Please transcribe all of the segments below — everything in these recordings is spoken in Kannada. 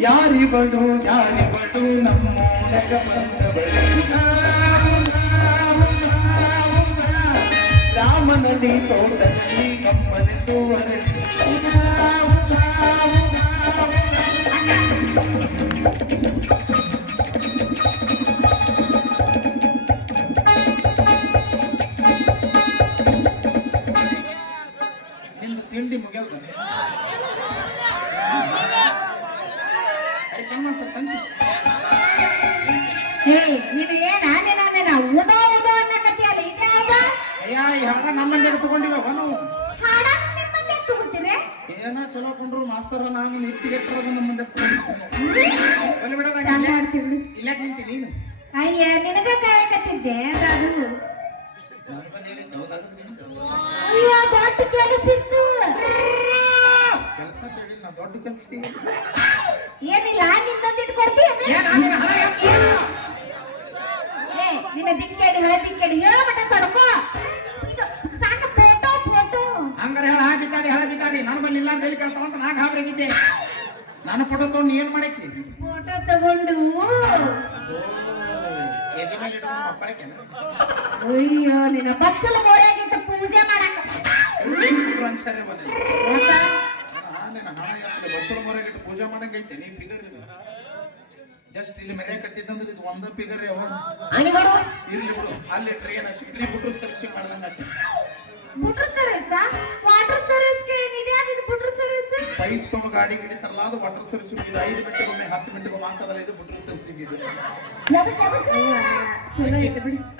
ಯಾರಿ ಬಂದವಳು ನಮ್ಮ ನಾವು, ನಾವು. ರಾಮನಲ್ಲಿ ತೋಟದಲ್ಲಿ. ನಿಂದು ತಿಂಡಿ ಮುಗಿಯಲ್ಲ ಹೇ ಇದು ಏನ ನೀನ ನೀನ ಉದೋ ಉದೋ ಅನ್ನಕತ್ತೀಯಲ್ಲ ಅಯ್ಯ ಈ ತಗೊಂಡಿವ ನಿಮ್ಮನ್ನೇ ತಗೋತೀರಿ ಏನ ಚಲೋ ಕೊಂಡ್ರು ಮಾಸ್ತರ ನಾನು ನಿತ್ತಿಗೆಟ್ಟರದ ನಮ್ಮ ಮುಂದೆ ಒಲೆ ಬಿಡ. ಇಲ್ಲ ನಿಂತಿ ನೀನು? ಅಯ್ಯ ನಿನಗ ಕಾಯಕತ್ತಿದ್ದೆ ಅದು? ಅಯ್ಯ ದೊಡ್ಡ ಕೆಲಸ ಹೇಳಿ ನಾ ದೊಡ್ಡ ಕೆಲಸ ಬಿದ್ದಾಡಿ ಹಳೆ ಬಿದ್ದಾಡಿ ನನ್ನ ಬಲ್ಲಿ ಇಲ್ಲ ಅಂತ ಕೇಳ್ತಾವ ಅಂತ ನಾ ಗಾಬರಿಗಿದ್ದೆ ನಾನು ಫೋಟೋ ತಗೊಂಡು ಏನ್ ಮಾಡಕ್ಕೆ? ಫೋಟೋ ತಗೊಂಡು. ಅಯ್ಯೋ ನಿನ್ನ ಬಚ್ಚಲ ಪೂಜೆ ಮಾಡಕ ಬಚ್ಚಲ ಮೊರಗಿಟ್ಟು ಪೂಜೆ ಮಾಡಂಗೈತೆ? ನೀ ಫಿಗರ್ ಜಸ್ಟ್ ಇಲ್ಲಿ ಮೆರೆಯಕತ್ತಿದ್ದಂದ್ರೆ ಇದು ಒಂದ ಫಿಗರ್ ಯಾವ ಇರ್ಲಿ ಬಿಡು. ಅಲ್ಲಿ ಟ್ರೈನ್ ಇಲ್ಲಿ ಬಿಟ್ಟು ಸರ್ವಿಸಿಂಗ್ ಮಾಡ್ದಂಗ ಬುಟ್ರ್ ಸರ್ವಿಸ್ ಪೈಪ್ ತುಂಬ ಗಾಡಿ ಹಿಡಿತಾರಲ್ಲ ಅದು ವಾಟರ್ ಸರ್ವಿಸ್ ಇದು. ಐದು ಗಂಟೆಗೊಮ್ಮೆ ಹತ್ತು ಗಂಟೆಗೊಮ್ಮೆ ಮಾತಾಡಲ್ಲ ಇದು ಬಿಟ್ರು ಸರ್ವಿಸ್ ಇದು.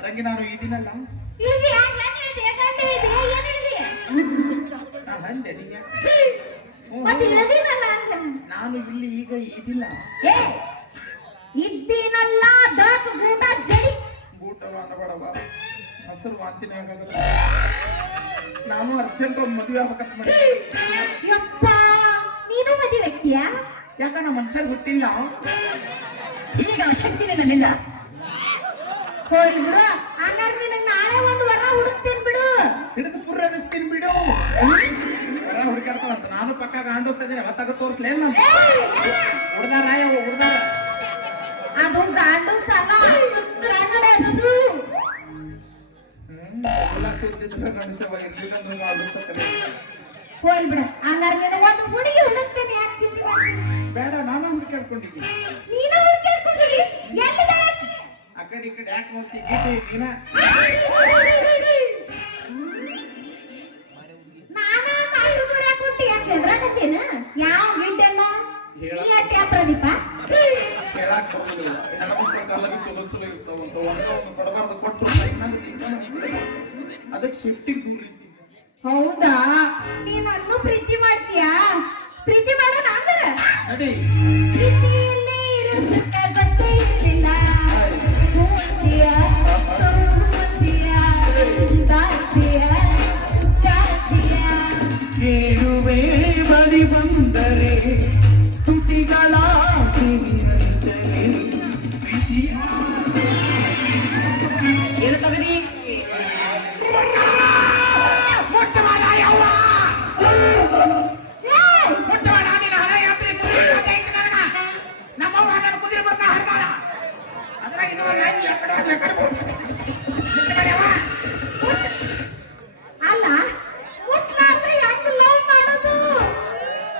ರಂಗಿ ನಾನು ಈ ದಿನ ಅಲ್ಲ? ಯಾಕೆ ನಾನು ಇದೆ ಏನು ಇಳಿದಿ ಅಂದೆ ನಿಂಗೆ ನಾನು ಇಲ್ಲಿ ಈಗ ಇದಿಲ್ಲ ಏ! ಇದ್ದೀನಲ್ಲ ದಾಕ್ ಗೂಟ ಜಡಿ. ಊಟವ ಅನ್ನಬೇಡವ ಹಸಿರು ವಾಂತಿನೇ ನಾನು ಅರ್ಜೆಂಟ್ ಒಂದು ಮದುವೆ ಆಗ್ಬೇಕಂತ ಮಾಡಿ ಯಪ್ಪ! ನೀನು ಮದುವೆಕ್ಕಿಯಾ ಯಾಕ ನಮ್ಮ ಮನುಷ್ಯ ಹುಟ್ಟಿಲ್ಲ. ಈಗ ಶಕ್ತಿ ನನ್ನಲ್ಲಿಲ್ಲ. ಹೋಯ್ ಬಿಡು ಹಂಗಾರೆ ನಿನಗೆ ನಾಳೆ ಒಂದು ವರ ಹುಡುಕ್ತೀನಿ ಬಿಡು. ಹಿಡಿದು ಪುರ್ರ ಅನಿಸ್ತೀನಿ ಬಿಡು. ವರ ಹುಡುಕಾಡ್ತಾವಂತ ನಾನು ಪಕ್ಕ ಗಾಂಡೋಸ್ತಿದ್ದೀನಿ ಅವತ್ತಾಗ ತೋರಿಸ್ಲೇ ನಾನು ಹುಡ್ದಾರ ಯಾವ ಹುಡ್ದಾರ. ಅದು ಗಾಂಡು ಅಲ್ಲ ಗಂಡಸು ಹ್ಮ್ ಎಲ್ಲ ಸುದ್ದಿದ್ರೆ ಗಂಡಸವ ಇರ್ಲಿಲ್ಲ ಅಂದ್ರೆ ಗಾಂಡೋಸತ್ತಲ್ಲ ಹೋಯ್ ಬಿಡ. ಹಂಗಾರೆ ನಿನಗೆ ಒಂದು ಹುಡುಗಿ ಹುಡುಕ್ತೇನೆ ಯಾಕೆ ಚಿಂತೆ ಬೇಡ ನಾನು ಹುಡುಕಾಡ್ಕೊಂಡಿದ್ದೀನಿ ನೀನು ಹುಡುಕ್ಯಾಡ್ಕೊಂಡಿ ಎಲ್ಲಿದ್ದಾಳೆ ಆಕಿ? ಆ ಕಡೆ ಈ ಕಡೆ ಯಾಕೆ ನೋಡ್ತಿ? ಗೀತೆ ನೀನ? ನಾನು ತಾಯಿ ಹುಡುಗರು ಯಾಕೆ ಹುಟ್ಟಿ ಯಾಕೆ ಹೆದ್ರಾಕತ್ತೇನ? ಯಾವ ಗಿಡ್ಡೆಲ್ಲ. ನೀ ಅಟ್ಟ ಪ್ರದೀಪ? ಕೇಳಾಕ್ ಬರೋದಿಲ್ಲ ಹೆಣ್ಮಕ್ಳ ಚಲೋ ಚಲೋ ಇರ್ತಾವಂತ. ಒಂದ ಒಂದು ಕೊಡಬಾರ್ದು. ಕೊಟ್ಟರು ಅದಕ್ಕೆ ಶಿಫ್ಟಿಗೆ ದೂರ ಹೌದಾ ನೀನ್ ಅನ್ನು ಪ್ರೀತಿ ಮಾಡ್ತೀಯಾ ಪ್ರೀತಿ ಮಾಡೋಣ ಅಂದ್ರೆ ನಡಿ ಪ್ರೀತಿಯಲ್ಲೇ ಇರುತ್ತದೆ ಗೊತ್ತೇ ಇರಲಿಲ್ಲ ಮೂರ್ತಿಯ ಸೌಂದರ್ಯ ದಾಸ್ಯ ಜಾಸ್ತಿಯ ಕೇಳುವೆ ಬಳಿ ಬಂದರೆ ತುಟಿಗಳ ಕಿವಿಯಂಚಲಿ ಪ್ರೀತಿಯ ಏನು ತಗದಿ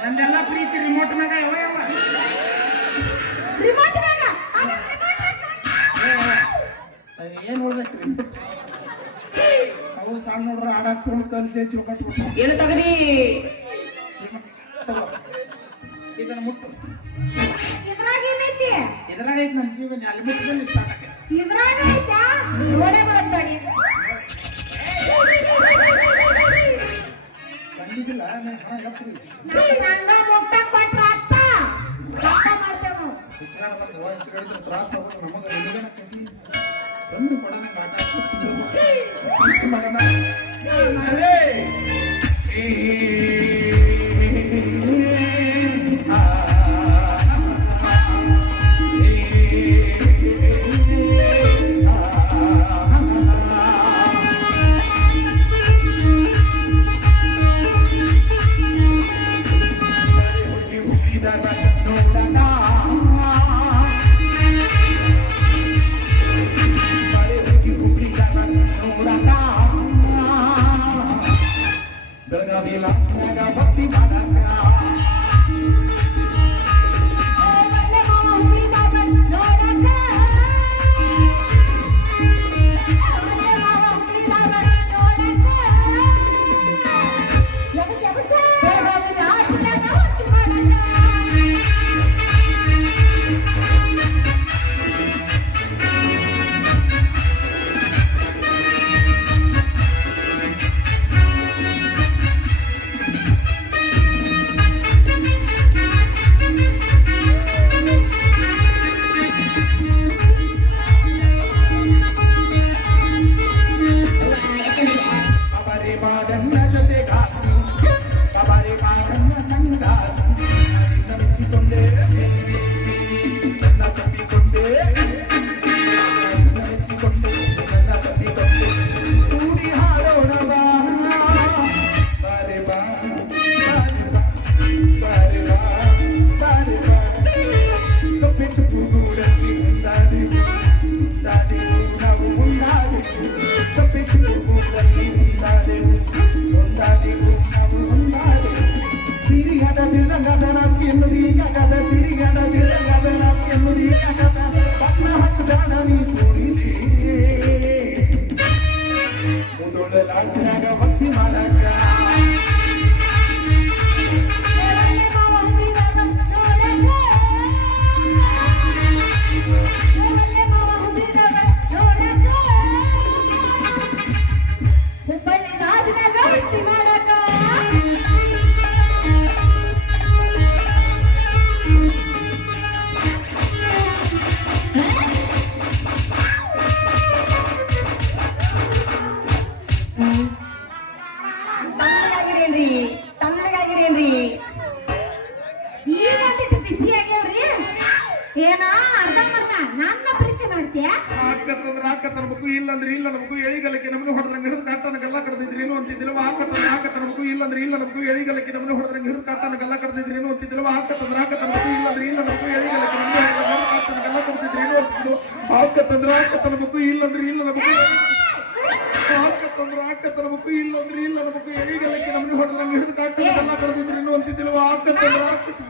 ನಂದೆಲ್ಲ ಪ್ರೀತಿ ರಿಮೋಟ್ ಮ್ಯಾಗ ಯಾವ ಯಾವ ರಿಮೋಟ್ ಮ್ಯಾಗ ಅದ ರಿಮೋಟ್ ಏನ್ ನೋಡ್ಬೇಕು ರಿಮೋಟ್ ಅವು ಸಣ್ಣ ನೋಡ್ರ ಆಡಾಕ್ ತಗೊಂಡು ಕಲ್ಸೆ ಚೌಕಟ್ ಕೊಟ್ಟು. ಏನು ತಗದಿ? ಇದನ್ನ ಮುಟ್ಟು. ಇದ್ರಾಗ ಐತಿ ನನ್ನ ಜೀವನ ಅಲ್ಲಿ ಸ್ಟಾರ್ಟ್ ಇದ್ರಾಗ ಐತಾ ನೋಡೇ ಮಾಡ್ತೀವಿ ನಮ್ಗ್ ಹಂಗ ಮುಟ್ಟ ಕೊಟ್ರ ಅತ್ತ ಅರ್ಥ ಮಾಡ್ತೇವ್ ನಾವು. ಹುಚ್ಚಾಡ ಮತ್ತೆ ವಾಯ್ಸ್ ಕಡಿದ್ರೆ ತ್ರಾಸ ಆಗೋದು ನಮಗೆ ಆಟ ಮಗನ ಈಗೊಂದಿಟ್ಟು ಬಿಸಿ ಆಗ್ಯಾವ್ರಿ ಏನ ಅರ್ಧ ಮರ್ಧ. ನನ್ನ ಪ್ರೀತಿ ಮಾಡ್ತೀಯ? ಆಕತ್ತಂದ್ರ ಆಕತ್ತ ಅನ್ಬೇಕು ಇಲ್ಲ ಅಂದ್ರೆ ಇಲ್ಲ ಅನ್ಬೇಕು ಎಳಿಗಲಕ್ಕೆ ನಮ್ಮನ್ನ ಹೊಡೆದ್ರೆ ಹಿಡಿದು ಕಾಟನಗೆಲ್ಲ ಕಡ್ದಿದ್ರಿ ಏನು ಅಂತಿದ್ದಿಲ್ವ ಆಕತ್ತಂದ್ರ ಆಕತ್ತ ಅನ್ಬೇಕು ಇಲ್ಲ ಅಂದ್ರೆ ಇಲ್ಲ ಅನ್ಬೇಕು ಎಳಿಗಲಕ್ಕೆ ನಮ್ಮನ್ನ ಹೊಡೆದ್ರೆ ಹಿಡಿದು ಕಾಟನಗೆಲ್ಲ ಕಡ್ದಿದ್ರಿ ಏನು ಅಂತಿದ್ದಿಲ್ವ ಆಕತ್ತಂದ್ರ ಆಕತ್ತ ಅನ್ಬೇಕು ಇಲ್ಲ ಅಂದ್ರೆ ಇಲ್ಲ ಅನ್ಬೇಕು ಎಳಿಗಲಕ್ಕೆ ನಮ್ಮನ್ನ ಕಾಟನಗೆಲ್ಲ ಕಡ್ದಿದ್ರಿ ಏನು ಅಂತಿದ್ದಿಲ್ವ ಆಕತ್ತಂದ್ರ ಆಕತ್ತ ಅನ್ಬೇಕು ಇಲ್ಲ ಅಂದ್ರೆ ಇಲ್ಲ ಅನ್ಬೇಕು ಆಕತ್ತಂದ್ರ ಆಕತ್ತ ಅನ್ಬೇಕು ಇಲ್ಲ ಅಂದ್ರೆ ಇಲ್ಲ ಅನ್ಬೇಕು ಎಳಿಗಲಕ್ಕೆ ನಮ್ಮನ್ನ ಹೊಡೆದ್ರೆ ಹಿಡಿದು ಕಾಟನಗೆಲ್ಲ ಕಡ್ದಿದ್ರಿ ಏನು ಅಂತಿದ್ದಿಲ್ವ ಆಕತ್ತಂದ್ರ ಆಕತ್ತ